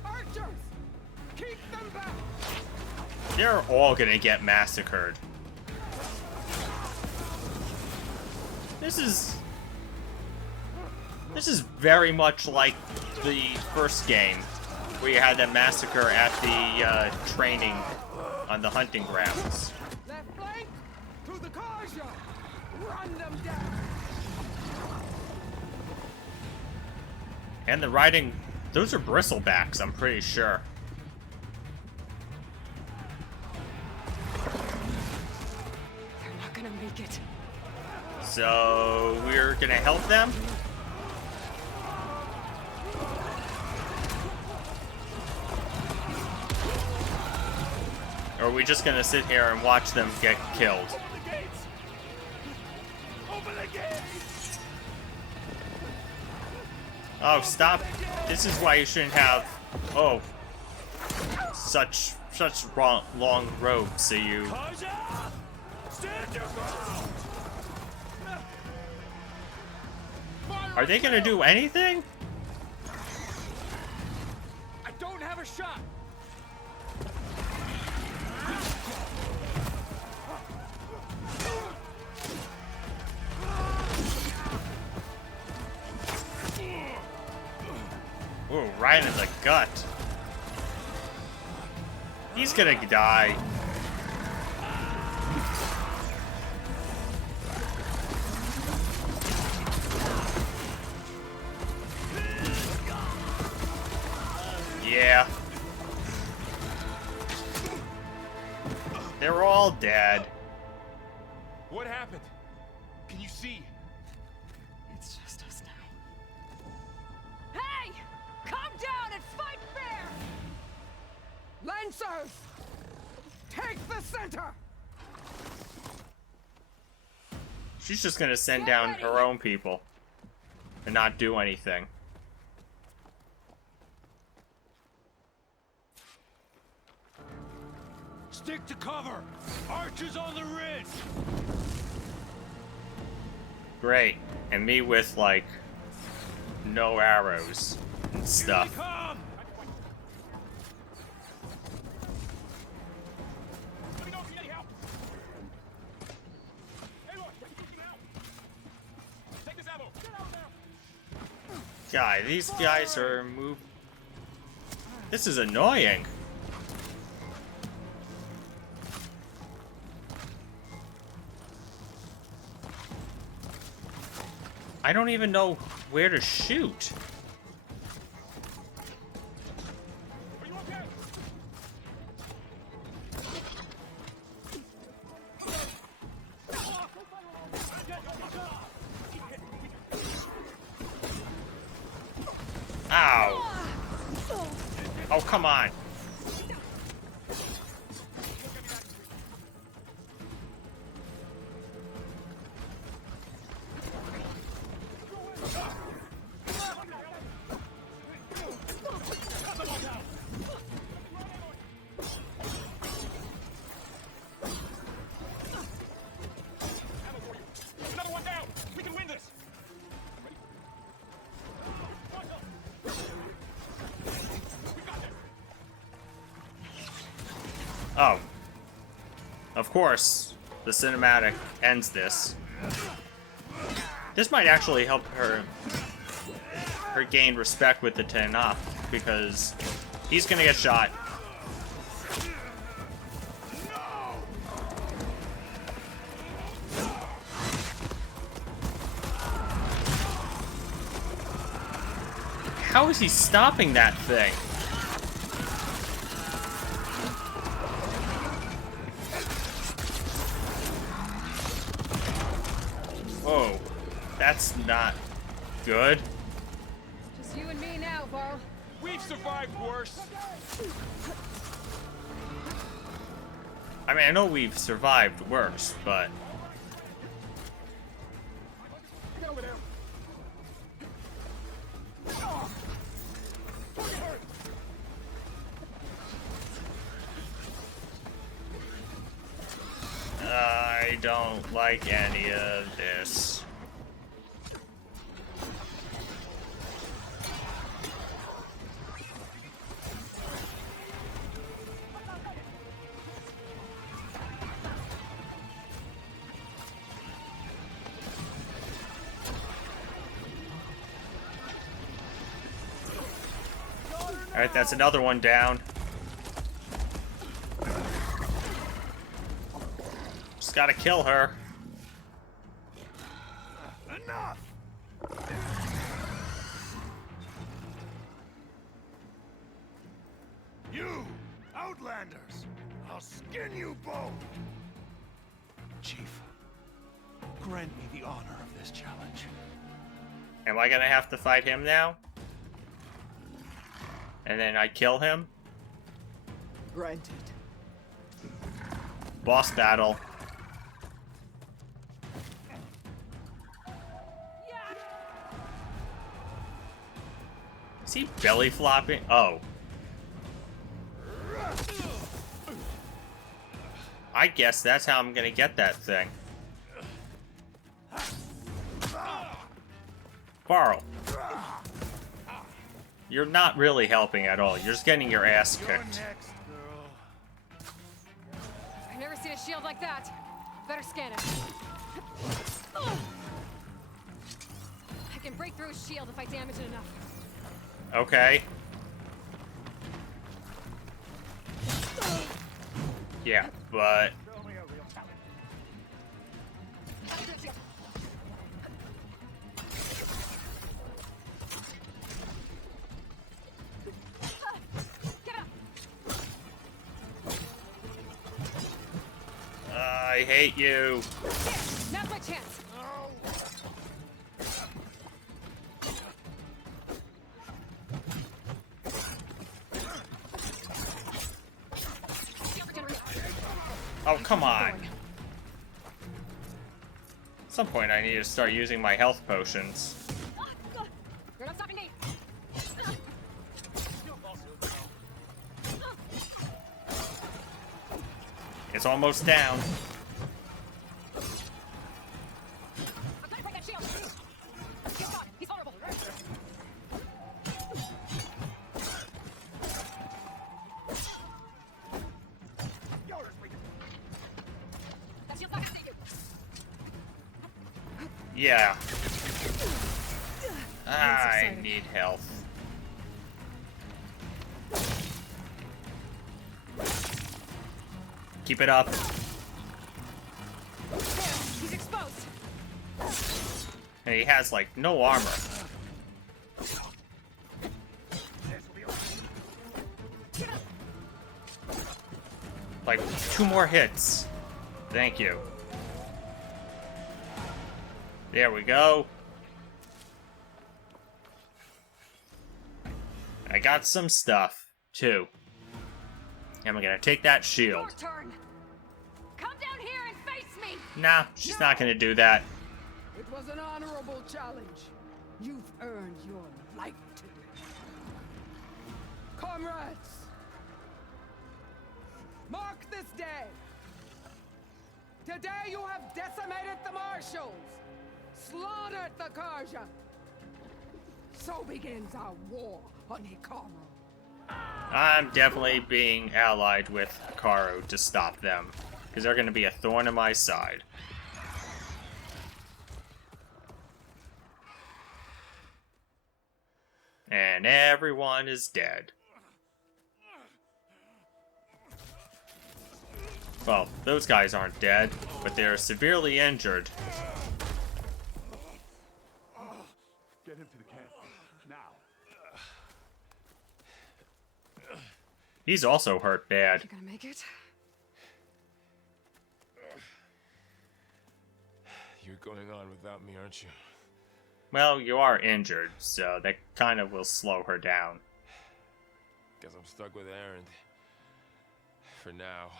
Archers, They're all gonna get massacred. This is very much like the first game, where you had that massacre at the training on the hunting grounds. Left flank to the Gojira. Run them down. And the riding, those are bristlebacks, I'm pretty sure. They're not gonna make it. So we're gonna help them? Or are we just gonna sit here and watch them get killed? Open the gates! Open the gates! Oh, stop. This is why you shouldn't have, oh, such long robes, so you... Gojira! Stand your ground! Are they gonna do anything? I don't have a shot! Ooh, right in the gut. He's gonna die. Yeah. They're all dead. What happened? Can you see? It's just us now. Hey! Come down and fight fair! Lancers! Take the center! She's just gonna send down her own people and not do anything. Stick to cover! Archers on the ridge! Great. And me with, like, no arrows and stuff. Here they come! Let me know if you need any help! Hey, look! Take this ammo! Get out there! God, these guys are move. This is annoying. I don't even know where to shoot. Are you okay? Ow. Oh, come on. Another one down! We can win this! Oh. Of course, the cinematic ends this. This might actually help her gain respect with the Tenakth, because he's gonna get shot. How is he stopping that thing? Whoa, that's not good. Just you and me now, Varl. We've survived worse! I mean, I know we've survived worse, but... Get over there! I don't like any of this. Alright, that's another one down. Just gotta kill her. Enough! You, Outlanders! I'll skin you both! Chief, grant me the honor of this challenge. Am I gonna have to fight him now? And then I kill him? Granted. Boss battle. Is he belly flopping? Oh. I guess that's how I'm gonna get that thing. Carl. You're not really helping at all. You're just getting your ass kicked. I've never seen a shield like that. Better scan it. I can break through a shield if I damage it enough. Okay. Yeah, but... I hate you. Now's my chance. Oh, come on. At some point I need to start using my health potions. You're not stopping me. It's almost down. He's horrible. Yeah. I need health. Keep it up. He's exposed. And he has, like, no armor. Like, 2 more hits. Thank you. There we go. I got some stuff, too. And we're gonna take that shield. Your turn. Come down here and face me. Nah, she's not gonna do that. It was an honorable challenge. You've earned your life today. Comrades, mark this day. Today you have decimated the marshals, slaughtered the Karja. So begins our war on Hikaru. I'm definitely being allied with Hikaru to stop them, because they're gonna be a thorn in my side. And everyone is dead. Well, those guys aren't dead, but they're severely injured. Get him to the camp. Now. He's also hurt bad. You gonna make it? You're going on without me, aren't you? Well, you are injured, so that kind of will slow her down. Guess I'm stuck with Aaron. For now.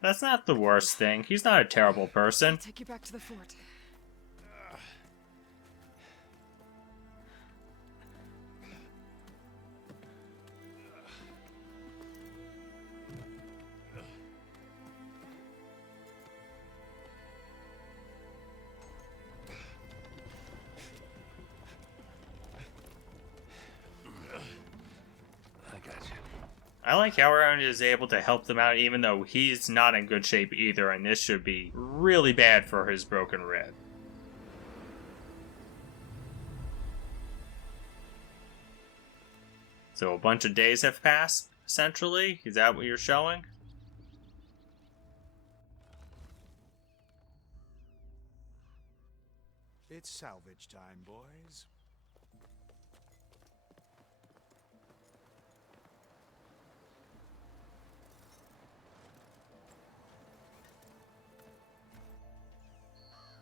That's not the worst thing. He's not a terrible person. I'll take you back to the fort. I like how Aaron is able to help them out even though he's not in good shape either, and this should be really bad for his broken rib. So a bunch of days have passed, essentially? Is that what you're showing? It's salvage time, boys.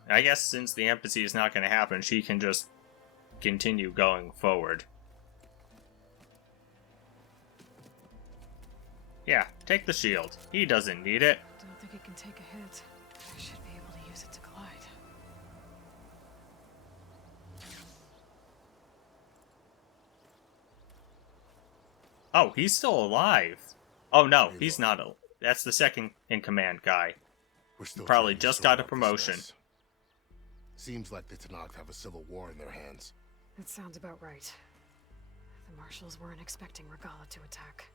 I guess since the embassy is not going to happen, she can just continue going forward. Yeah, take the shield. He doesn't need it. Don't think it can take a hit. I should be able to use it to glide. Oh, he's still alive. Oh no, he's not. That's the second in command guy. We're still Probably trying to just sort got a out this promotion. mess. Seems like the Tenakth have a civil war in their hands. That sounds about right. The marshals weren't expecting Regala to attack.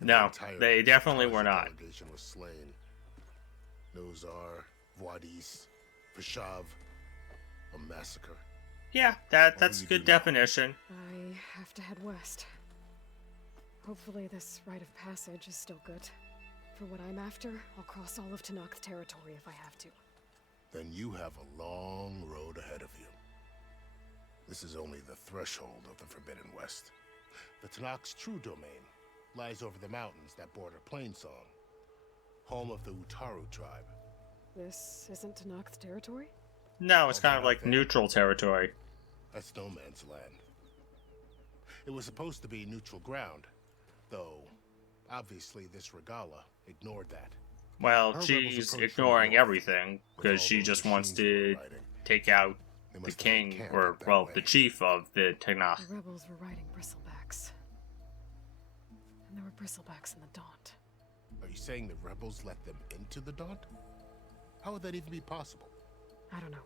No, they definitely were not. Delegation was slain. Nozar, Voidis, Vashav, a massacre. Yeah, that's a good definition. I have to head west. Hopefully this rite of passage is still good. For what I'm after, I'll cross all of Tenakth territory if I have to. Then you have a long road ahead of you. This is only the threshold of the Forbidden West. The Tenakth's true domain lies over the mountains that border Plainsong, home of the Utaru tribe. This isn't Tenakth territory? No, it's kind of like neutral territory. That's no man's land. It was supposed to be neutral ground, though obviously this Regala ignored that. Well, she's ignoring everything because she just wants to take out the king, or, well, the chief of the Tenakth. The rebels were riding bristlebacks. And there were bristlebacks in the Daunt. Are you saying the rebels let them into the Daunt? How would that even be possible? I don't know.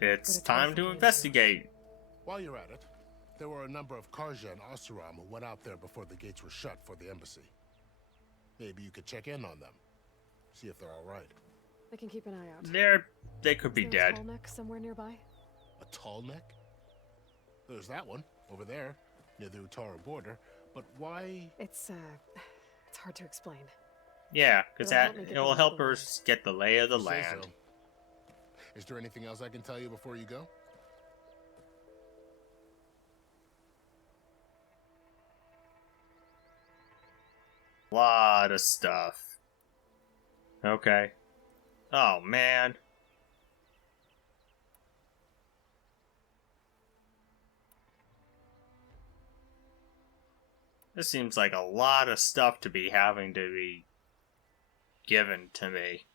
It's time to investigate. While you're at it, there were a number of Karja and Oseram who went out there before the gates were shut for the embassy. Maybe you could check in on them. See if they're alright. I can keep an eye out. They could be dead. A tall neck somewhere nearby? A tall neck? There's that one, over there, near the Utaru border. But why? It's hard to explain. Yeah, because it will help her get the lay of the land. So. Is there anything else I can tell you before you go? Lot of stuff. Okay. Oh, man. This seems like a lot of stuff to be having to be given to me.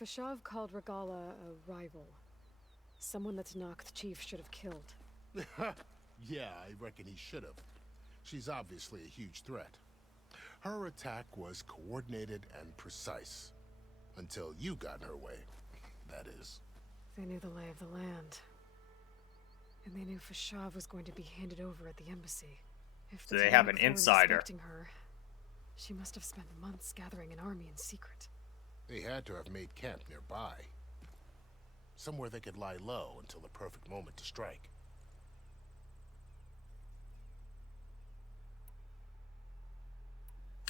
Vashav called Regala a rival. Someone the Tenakth chief should have killed. Yeah, I reckon he should have. She's obviously a huge threat. Her attack was coordinated and precise. Until you got in her way, that is. They knew the lay of the land. And they knew Vashav was going to be handed over at the embassy. If So they have an insider. Her, she must have spent months gathering an army in secret. They had to have made camp nearby. Somewhere they could lie low until the perfect moment to strike.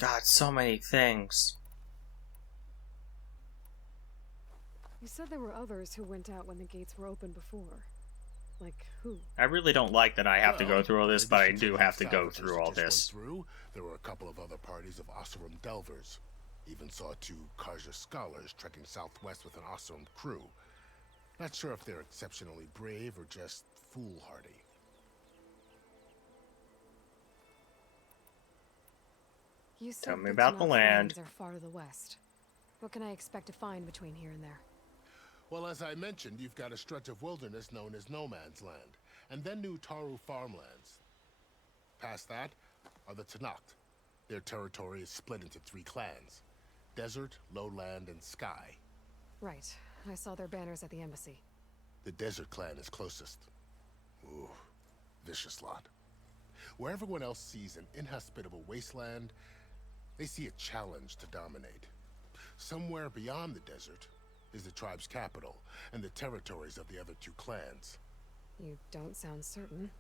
God, so many things. You said there were others who went out when the gates were open before. Like who? I really don't like that I have to go through all this, but I do have to go through all this. There were a couple of other parties of Oseram delvers. Even saw 2 Karja scholars trekking southwest with an Oseram crew. Not sure if they're exceptionally brave or just foolhardy. You said Tell me about the land. Are far to the west. What can I expect to find between here and there? Well, as I mentioned, you've got a stretch of wilderness known as No Man's Land, and then New Taru farmlands. Past that are the Tenakth. Their territory is split into 3 clans: Desert, Lowland, and Sky. Right. I saw their banners at the embassy. The Desert clan is closest. Ooh, vicious lot. Where everyone else sees an inhospitable wasteland, they see a challenge to dominate. Somewhere beyond the desert is the tribe's capital and the territories of the other 2 clans. You don't sound certain.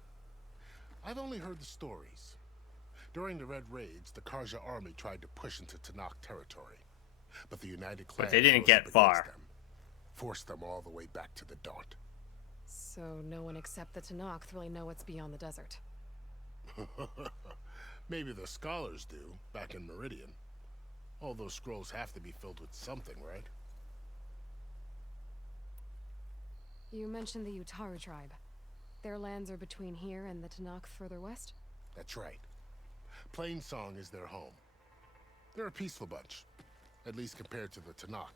I've only heard the stories. During the Red Raids, the Karja army tried to push into Tanakh territory, but the United Clans But they didn't rose get up far. against them, forced them all the way back to the Daunt. So no one except the Tanakh really know what's beyond the desert. Maybe the scholars do, back in Meridian. All those scrolls have to be filled with something, right? You mentioned the Utaru tribe. Their lands are between here and the Tanakh further west? That's right. Plainsong is their home. They're a peaceful bunch, at least compared to the Tanakh.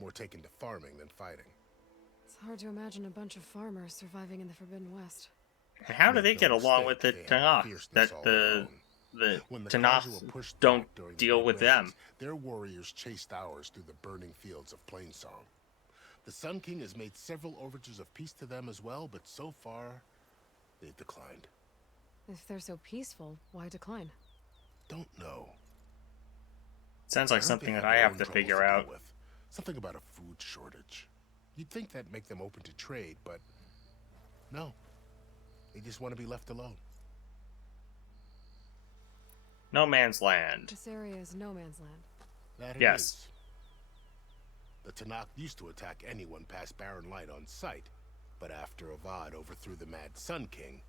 More taken to farming than fighting. It's hard to imagine a bunch of farmers surviving in the Forbidden West. And how do they get along with the Tanakh? That the Tanakh don't deal with them. Their warriors chased ours through the burning fields of Plainsong. The Sun King has made several overtures of peace to them as well, but so far, they've declined. If they're so peaceful, why decline? Don't know. Sounds like something that I have to figure out. Something about a food shortage. You'd think that'd make them open to trade, but no. They just want to be left alone. No Man's Land. This area is no man's land. That it Yes. is. The Tanakh used to attack anyone past Barren Light on sight, but after Avad overthrew the Mad Sun King,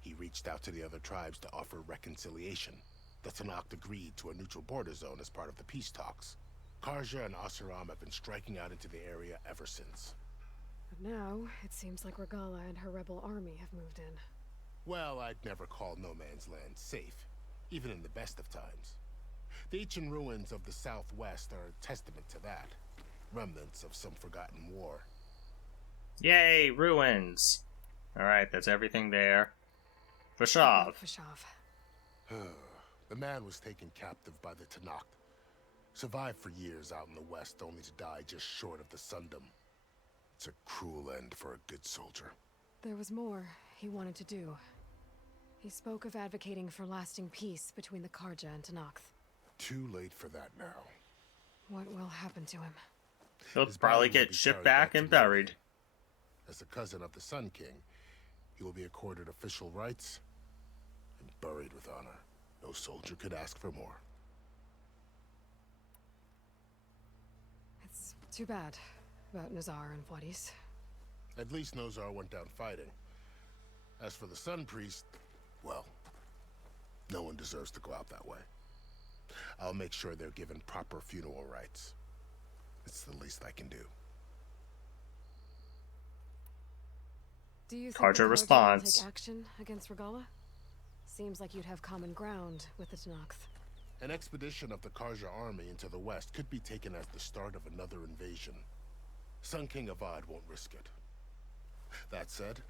he reached out to the other tribes to offer reconciliation. The Tanakh agreed to a neutral border zone as part of the peace talks. Karja and Asuram have been striking out into the area ever since. But now, it seems like Regala and her rebel army have moved in. Well, I'd never call No Man's Land safe, even in the best of times. The ancient ruins of the southwest are a testament to that. Remnants of some forgotten war. Yay, ruins! Alright, that's everything there. Fashav. The man was taken captive by the Tanakh. Survived for years out in the west, only to die just short of the Sundom. It's a cruel end for a good soldier. There was more he wanted to do. He spoke of advocating for lasting peace between the Karja and Tanakh. Too late for that now. What will happen to him? He'll probably get shipped back and buried. As the cousin of the Sun King, he will be accorded official rights and buried with honor. No soldier could ask for more. It's too bad about Nazar and Wadis. At least Nozar went down fighting. As for the Sun Priest, well, no one deserves to go out that way. I'll make sure they're given proper funeral rites. It's the least I can do. Do you think Karja the Karja responds. will take action against Regala? Seems like you'd have common ground with the Tanakh. An expedition of the Karja army into the west could be taken as the start of another invasion. Sun King Avad won't risk it. That said,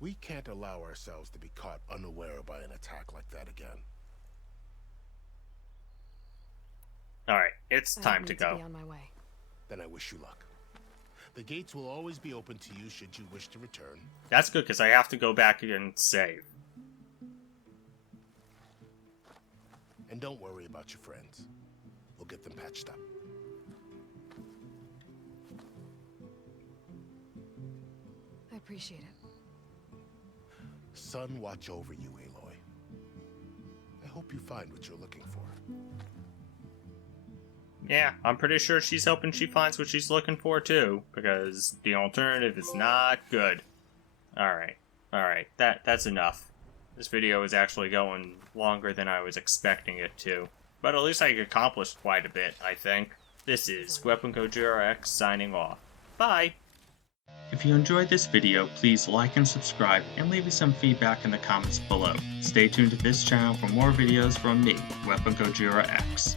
we can't allow ourselves to be caught unaware by an attack like that again. Alright, it's time to I need go. be on my way. Then I wish you luck. The gates will always be open to you should you wish to return. That's good, because I have to go back and save. And don't worry about your friends. We'll get them patched up. I appreciate it. Sun watch over you, Aloy. I hope you find what you're looking for. Yeah, I'm pretty sure she's hoping she finds what she's looking for too, because the alternative is not good. Alright, that's enough. This video is actually going longer than I was expecting it to, but at least I accomplished quite a bit, I think. This is Weapon Gojira X signing off. Bye! If you enjoyed this video, please like and subscribe, and leave me some feedback in the comments below. Stay tuned to this channel for more videos from me, Weapon Gojira X.